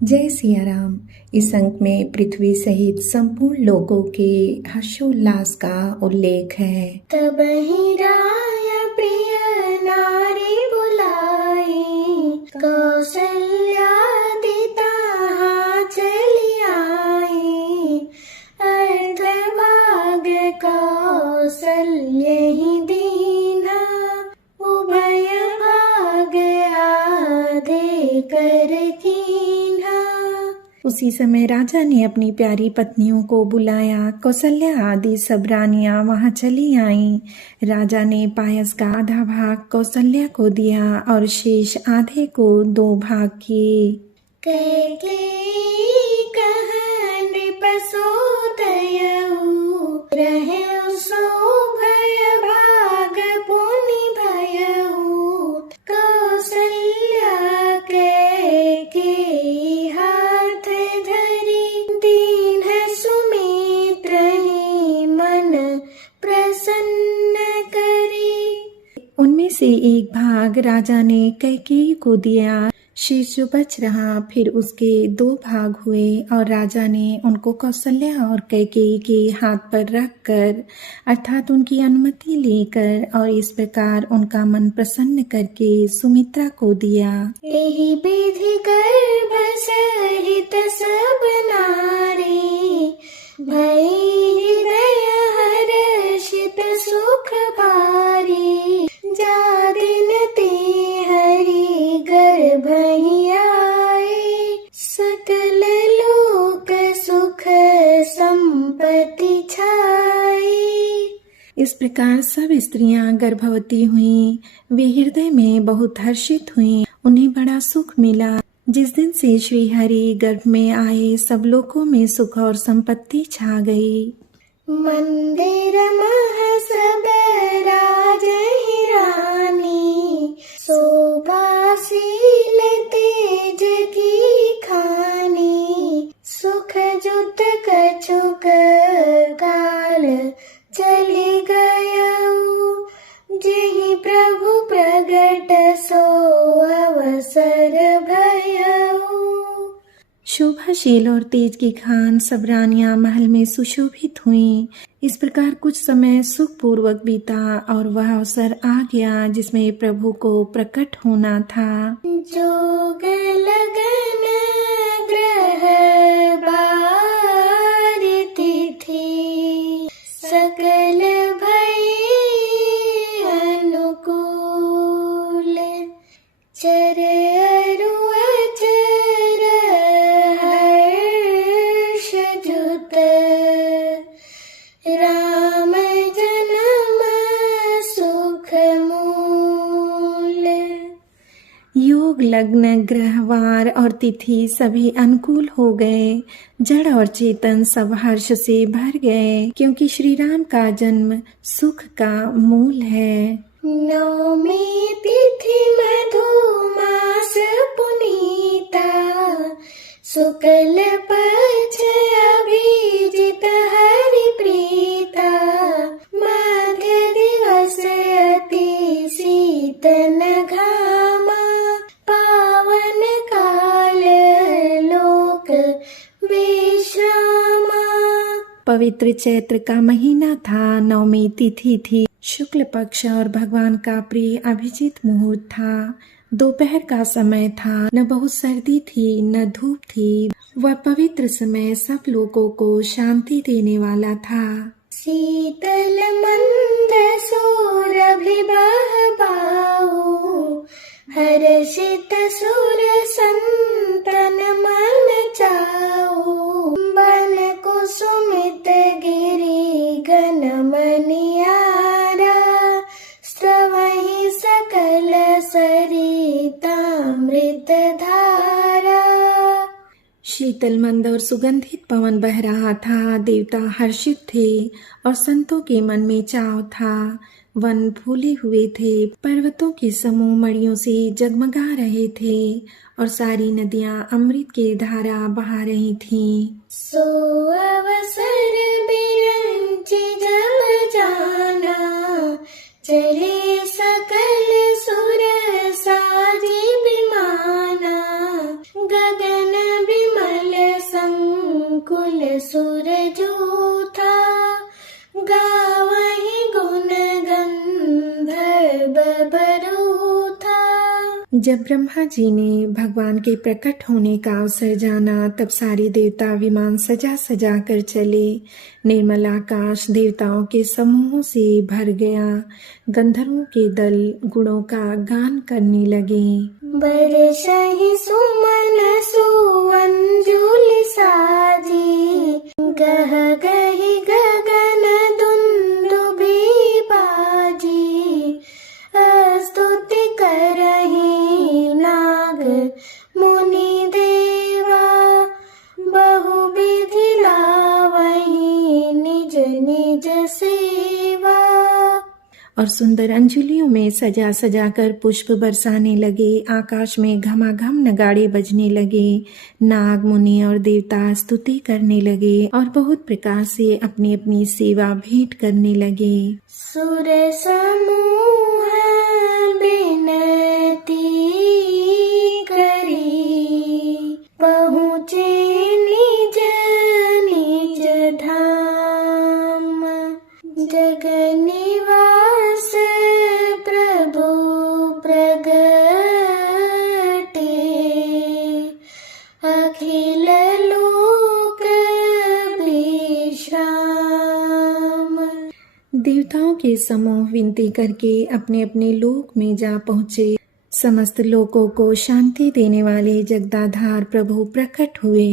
जय सिया राम। इस अंक में पृथ्वी सहित संपूर्ण लोगों के हर्षोल्लास का उल्लेख है। तब ही राय प्रिय नारी बुलाई, कौशल्या दिता चली आई। अर्धभाग कौशल्य ही दीना, उभय भाग आधे कर कीन्हा। उसी समय राजा ने अपनी प्यारी पत्नियों को बुलाया। कौशल्या आदि सब रानियां वहां चली आईं। राजा ने पायस का आधा भाग कौशल्या को दिया और शेष आधे को 2 भाग किए। कैकेयी कहा नृप सो दयऊ, रहेउ सो भय भाग पुनि भयऊ। कौशल्या कैकेयी हाथ धरी, दीन्ह सुमित्र ही मन प्रसन्न करी। उनमें से एक भाग राजा ने कैकेयी को दिया। शेष जो बच रहा फिर उसके 2 भाग हुए और राजा ने उनको कौशल्या और कैकेयी के हाथ पर रखकर अर्थात उनकी अनुमति लेकर और इस प्रकार उनका मन प्रसन्न करके सुमित्रा को दिया। एहि विधि गर्भ सहित सब नारी, भई हृदय हर्षित सुख भारी। जा दिन ते हरि गर्भ ही आए, सकल लोक सुख संपत्ति छाई। इस प्रकार सब स्त्रियां गर्भवती हुईं। वे हृदय में बहुत हर्षित हुईं। उन्हें बड़ा सुख मिला। जिस दिन से श्री हरि गर्भ में आए सब लोकों में सुख और संपत्ति छा गई। मंदिर मह सब राज ही रानी, शोभाशील तेज की खानी। सुख जुत कछुक काल चली गयऊ, जेहि प्रभु प्रगट सो अवसर भयऊ। शोभाशील और तेज की खान सब रानियां महल में सुशोभित हुईं। इस प्रकार कुछ समय सुखपूर्वक बीता और वह अवसर आ गया जिसमें प्रभु को प्रकट होना था। जोग लगन ग्रह बार तिथि, सकल भई अनुकूल। चर अरु अचर हर्ष जुत, राम जन्म सुख मूल। योग लग्न ग्रहवार और तिथि सभी अनुकूल हो गए। जड़ और चेतन सब हर्ष से भर गए क्योंकि श्री राम का जन्म सुख का मूल है। नवमी तिथि मधु मास पुनीता, शुक्ल पक्ष अभिजित हरि प्रीता। मध्य दिवस अति शीतल घामा, पावन काल लोक विश्रामा। पवित्र चैत्र का महीना था। नवमी तिथि थी। शुक्ल पक्ष और भगवान का प्रिय अभिजीत मुहूर्त था। दोपहर का समय था। न बहुत सर्दी थी न धूप थी। वह पवित्र समय सब लोगों को शांति देने वाला था। शीतल मंद सौरभि बहबाऊ, हर्षित सुर संतन मन चाऊ। बन कुसुमित गिरि गन मनियारा, स्रवहि सकल सरितामृत धारा। शीतल मंद और सुगंधित पवन बह रहा था। देवता हर्षित थे और संतों के मन में चाव था। वन फूले हुए थे। पर्वतों के समूह मणियों से जगमगा रहे थे और सारी नदियां अमृत की धारा बहा रही थीं। सो अवसर बिरंचि जल जाना, चले सकल सुर साजी विमाना। गगन मन सुर जूथा गावहि गुण गंधर्व बरूथा। जब ब्रह्मा जी ने भगवान के प्रकट होने का अवसर जाना, तब सारे देवता विमान सजा सजा कर चले। निर्मल आकाश देवताओं के समूहों से भर गया। गंधर्वों के दल गुणों का गान करने लगे। बरसहि सुमन सुअंजुलि साजी, गह गहि गगन दुंदुभि बाजी। स्तुति करहि नाग मुनि देवा, बहुविधि लावहि निज निज सेवा। और सुंदर अंजुलियों में सजा सजा कर पुष्प बरसाने लगे। आकाश में घमाघम नगाड़े बजने लगे। नाग मुनि और देवता स्तुति करने लगे और बहुत प्रकार से अपनी अपनी सेवा भेंट करने लगे। सुर समूह बिनती करी, पहुँचे निज निज धाम। जग निवास प्रभु प्रगटे, अखिल लोक विश्राम। देवताओं के समूह विनती करके अपने अपने लोक में जा पहुँचे। समस्त लोकों को शांति देने वाले जगदाधार प्रभु प्रकट हुए।